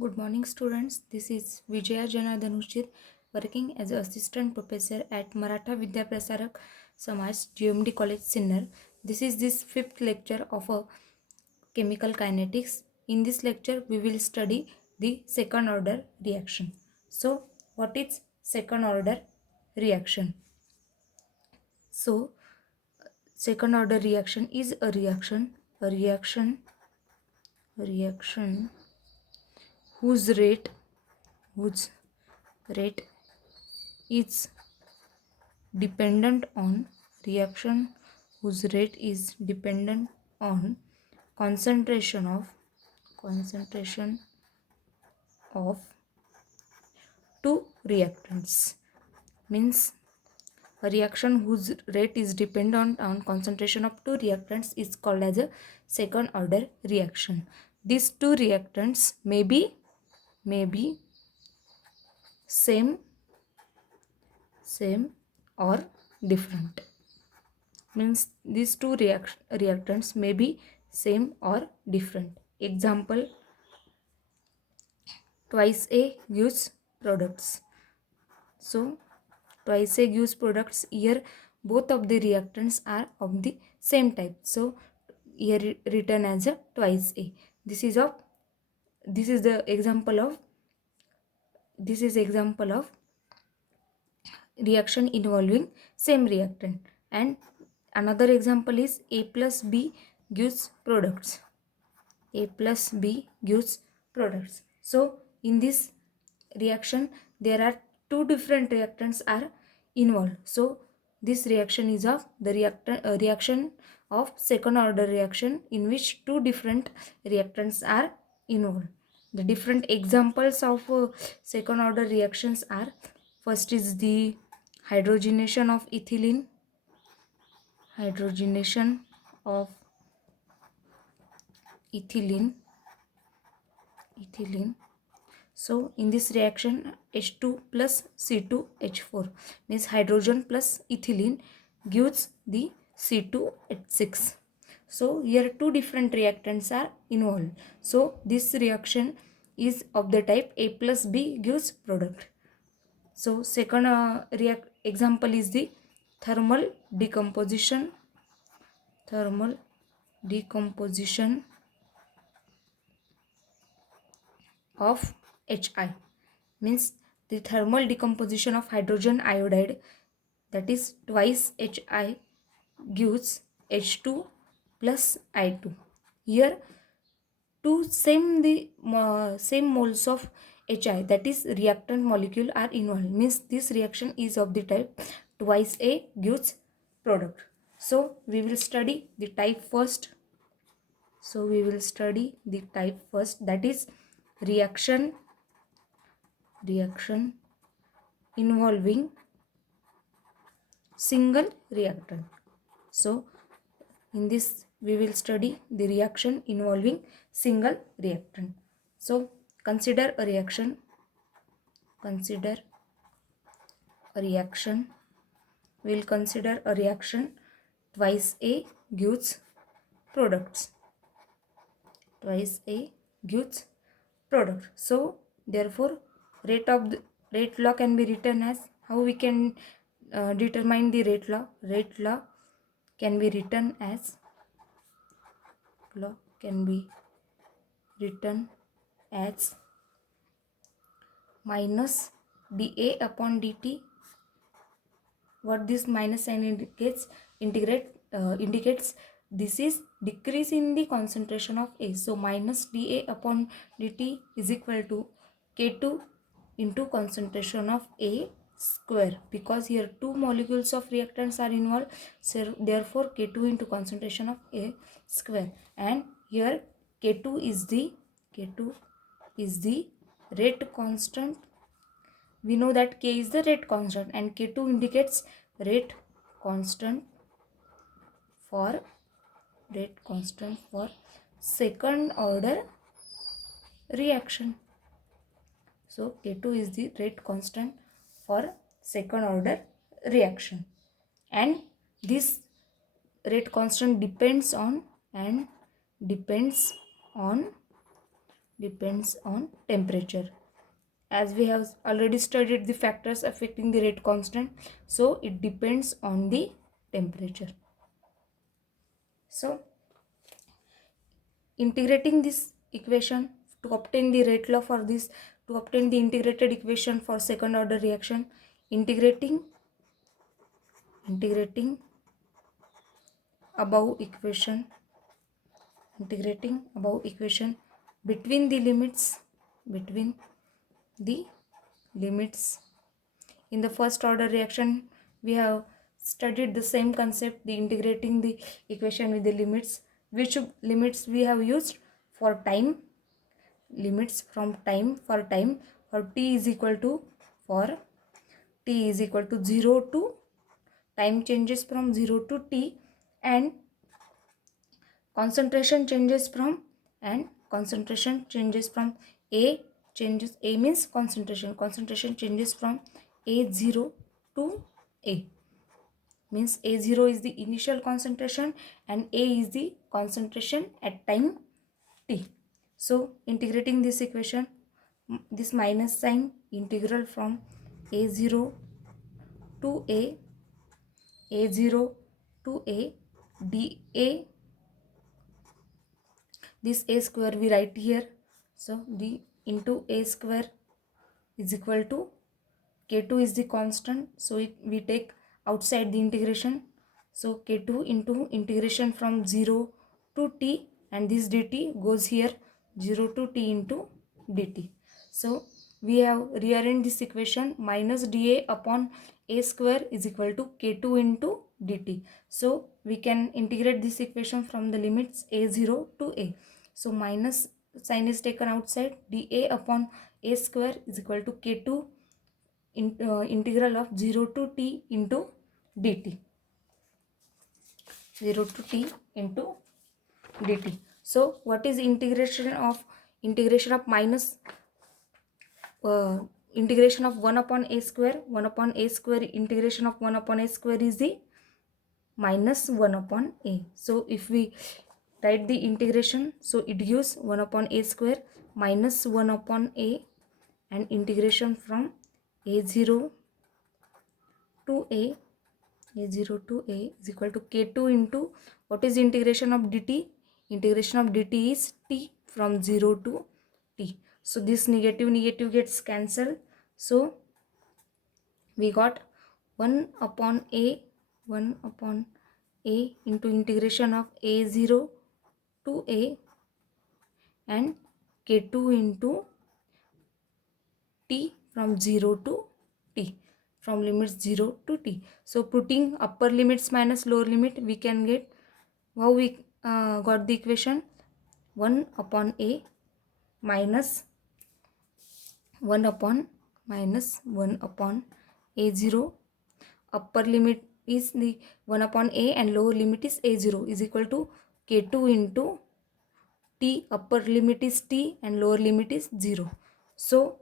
Good morning, students. This is Vijaya Janardhanushir, working as an assistant professor at Maratha Vidya Prasarak Samaj, GMD College, Sinnar. This fifth lecture of a chemical kinetics. In this lecture, we will study the second order reaction. So, what is second order reaction? So, second order reaction is a reaction whose whose rate is dependent on reaction whose rate is dependent on concentration of concentration of two reactants, means a reaction whose rate is dependent on concentration of two reactants is called as a second order reaction. These two reactants may be same or different, means these two reactants may be same or different. Example, twice A gives products. So twice A gives products. Here both of the reactants are of the same type. So here written as a twice A. This is the example of reaction involving same reactant. And another example is A plus B gives products. A plus B gives products. So in this reaction there are two different reactants are involved. So this reaction is of the reaction of second order reaction in which two different reactants are involved. The different examples of second order reactions are, first is the hydrogenation of ethylene, hydrogenation of ethylene. So in this reaction H2 plus C2H4 means hydrogen plus ethylene gives the C2H6. So here two different reactants are involved. So this reaction is of the type A plus B gives product. So second example is the thermal decomposition of HI, means the thermal decomposition of hydrogen iodide, that is twice HI gives H2 plus I2. Here two same moles of HI, that is reactant molecule, are involved, means this reaction is of the type twice A gives product. So we will study the type first. That is reaction involving single reactant. So in this we will study the reaction involving single reactant. So consider a reaction we will consider a reaction twice A gives products. So therefore rate law can be written as, how we can determine the rate law? Rate law can be written as minus dA upon dt. What this minus sign indicates this is decrease in the concentration of A. So minus dA upon dt is equal to K2 into concentration of A square, because here two molecules of reactants are involved. So therefore K2 into concentration of A square, and here K2 is the rate constant. We know that K is the rate constant and K2 indicates rate constant for second order reaction. So K2 is the rate constant for second order reaction, and this rate constant depends on depends on temperature. As we have already studied the factors affecting the rate constant, so it depends on the temperature. So integrating this equation to obtain the rate law for this, to obtain the integrated equation for second order reaction, integrating above equation, between the limits in the first order reaction. We have studied the same concept, the integrating the equation with the limits. Which limits we have used? For time, limits from time, for t is equal to 0 to time changes from 0 to t, and concentration changes from a means concentration changes from a0 to a, means a0 is the initial concentration and a is the concentration at time t. So integrating this equation, this minus sign, integral from a0 to a0 to a dA, this a square we write here, so d into a square is equal to k2 is the constant, so we take outside the integration, so k2 into integration from 0 to t, and this dt goes here, 0 to t into dt. So we have rearranged this equation, minus dA upon a square is equal to k2 into dt. So we can integrate this equation from the limits a0 to a. So minus sign is taken outside, dA upon a square is equal to k2 integral of 0 to t into dt. 0 to t into dt. So what is integration of minus integration of 1 upon a square? 1 upon a square, integration of 1 upon a square is the minus 1 upon a. So if we write the integration, so it gives 1 upon a square minus 1 upon a, and integration from a0 to a is equal to k2 into, what is integration of dt? Integration of dt is t from 0 to t. So this negative gets cancelled. So we got 1 upon a into integration of a0 to a, and k2 into t from 0 to t, from limits 0 to t. So putting upper limits minus lower limit, we can get, how we got the equation, 1 upon a minus 1 upon a0, upper limit is the 1 upon a and lower limit is a0, is equal to k2 into t, upper limit is t and lower limit is 0. So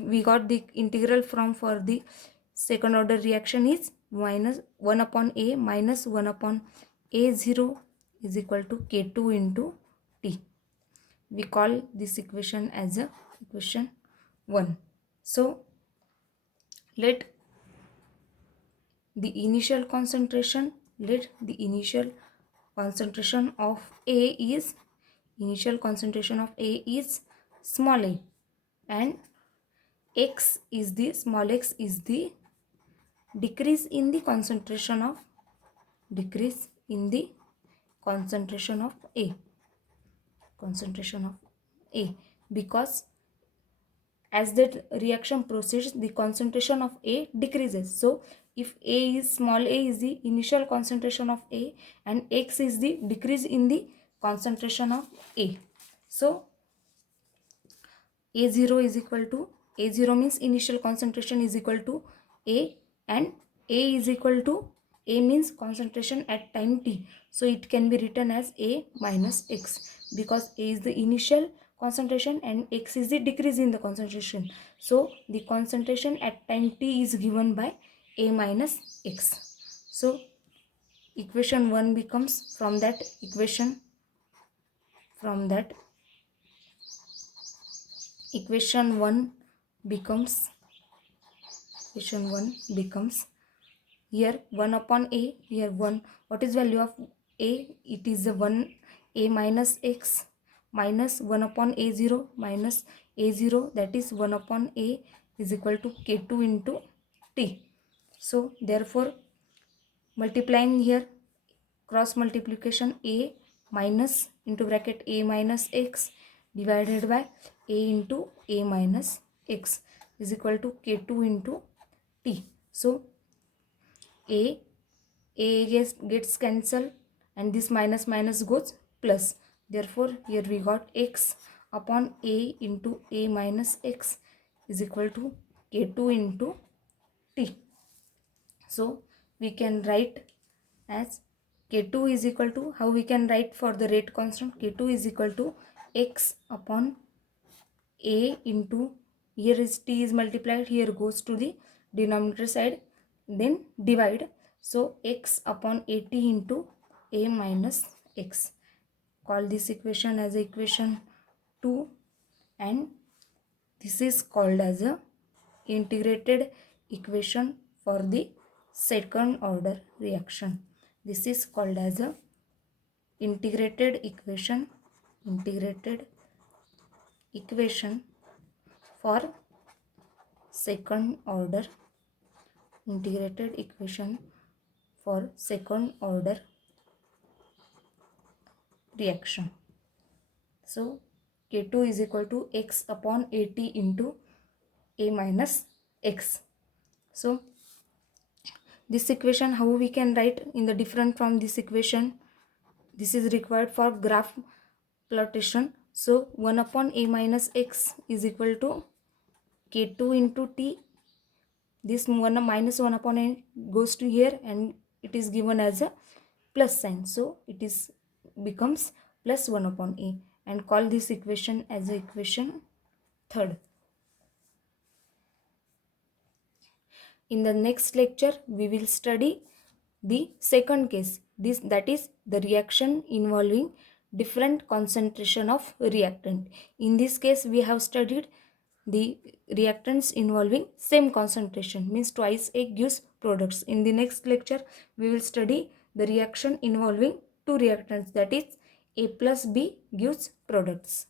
we got the integral from for the second order reaction is minus 1 upon a minus 1 upon a0 is equal to k2 into t. We call this equation as a equation 1. So let the initial concentration of a is small a, and x is the small x is the decrease in the concentration of a, because as that reaction proceeds, the concentration of a decreases. So if small a is the initial concentration of a and x is the decrease in the concentration of a, so a0 is equal to, a0 means initial concentration is equal to a, and a is equal to, a means concentration at time t, so it can be written as a minus x, because a is the initial concentration and x is the decrease in the concentration. So the concentration at time t is given by a minus x. So equation 1 becomes, from that equation 1 becomes here 1 upon a, here 1. What is value of a? It is the 1 a minus x minus 1 upon a0 minus a0, that is 1 upon a is equal to k2 into t. So therefore multiplying here, cross multiplication, a minus into bracket a minus x divided by a into a minus x is equal to k2 into t. So a gets cancelled and this minus minus goes plus. Therefore here we got x upon a into a minus x is equal to k2 into t. So we can write as k2 is equal to, how we can write for the rate constant, k2 is equal to x upon a into, here is t is multiplied, here goes to the denominator side, then divide. So x upon at into a minus x. Call this equation as equation 2, and this is called as a integrated equation for the second order reaction. This is called as a integrated equation for second order, integrated equation for second order reaction. So k2 is equal to x upon at into a minus x. So this equation, how we can write in the different from this equation, this is required for graph plottation. So 1 upon a minus x is equal to k2 into t. This 1 minus 1 upon a goes to here and it is given as a plus sign. So it is becomes plus 1 upon a, and call this equation as a equation 3rd. In the next lecture we will study the second case, that is the reaction involving different concentration of reactant. In this case we have studied the reactants involving same concentration, means twice A gives products. In the next lecture we will study the reaction involving two reactants, that is A plus B gives products.